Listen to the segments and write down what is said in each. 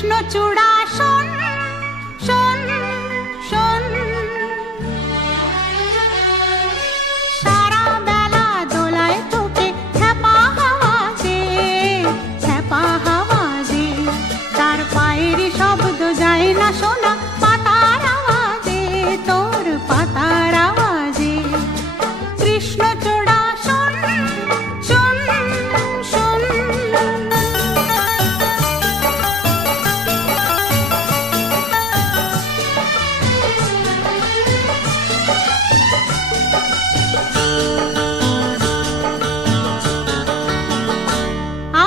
কৃষ্ণচূড়া শোন শোন শোন, সারা বেলা দোলায় তোকে ছ্যাপা হাওয়া দে, ছ্যাপা হাওয়া দে। তার পায়ের শব্দ যায় না শোনা, পাতার আওয়াজে, তোর পাতার আওয়াজে। কৃষ্ণচূড়া শোন শোন শোন।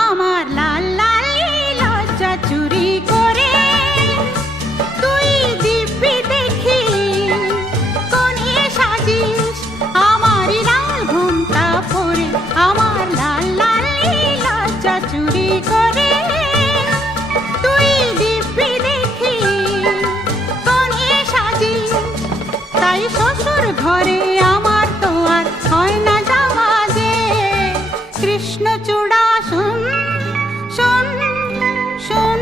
আমার লাল লালি লজ্জা চুরি করে তুই দিব্যি দেখি কোণে সাজিস, আমারই লাল ঘুমটা পরে। আমার লাল লালি লজ্জা চুরি করে তুই দিব্যি দেখি কোণে সাজিস, তাই শ্বশুর ঘরে আমার তো আর হয় না যাওয়া যে। কৃষ্ণচূড়া শোন শোন শোন।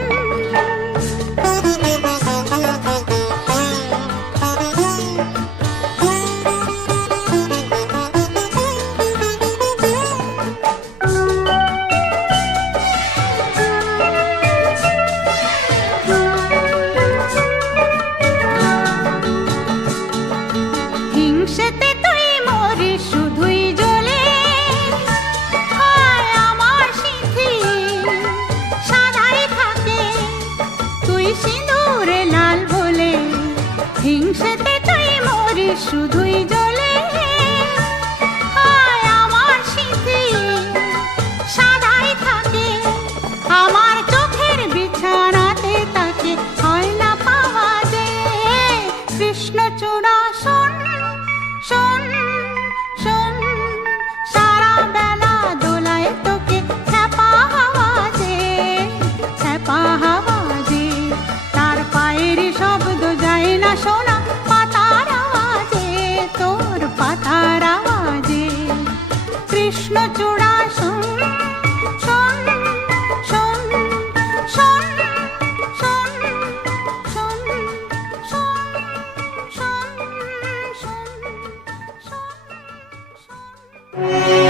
হিংসেতে তুই মরিস শুধুই জ্বলে, হয় আমার সিঁথি সাদাই থাকে, তুই সিঁদুরে লাল বলে। হিংসেতে তুই মরিস শুধুই জ্বলে, হয় আমার সিঁথি সাদাই থাকে, আমার চোখের বিছানাতে তাকে হয় না পাওয়া যে। কৃষ্ণচূড়া শোন শোন শোন, সারা বেলা দোলায় তোকে ছ্যাপা হাওয়া দে, ছ্যাপা হাওয়া দে। তার পায়ের শব্দ যায় না শোনা, পাতার আওয়াজে, তোর পাতার আওয়াজে। কৃষ্ণচূড়া শোন শোন শোন শোন শোন শোন শোন শোন শোন শোন শোন।